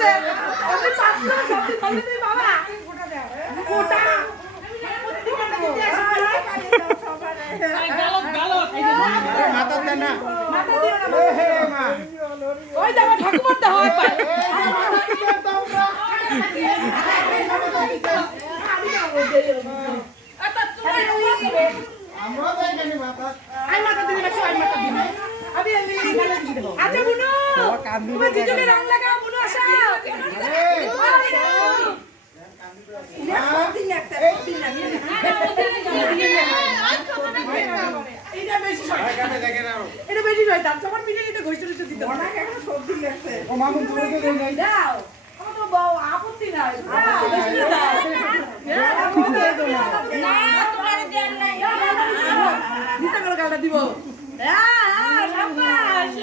আছে আমি পাঁচটা সবজি খালি তুই বাবা গোটা মাথা দেন না মাথা দিও না হে মা ওই যাবা ঠাকুমার দা হয় পায় আমরা তো এখানে মাথা আই মাথা দিবি না আই মাথা দিবি আমি এমনি খালি দিয়ে দেব আচ্ছা বুনু তুমি দুজনে রং লাগাও বুনু আসো এটা বেশি এটা বেশি শয়তান তোমার মিনিটে ঘষতে দিতে না কেন সবজি লাগছে ও মামু পুরো তো দেই দাও আমার তো বাও আপত্তি নাই বেশি দাও না তোমার দেন নাই নিচে করে গালটা দিব হ্যাঁ হ্যাঁ সাবাস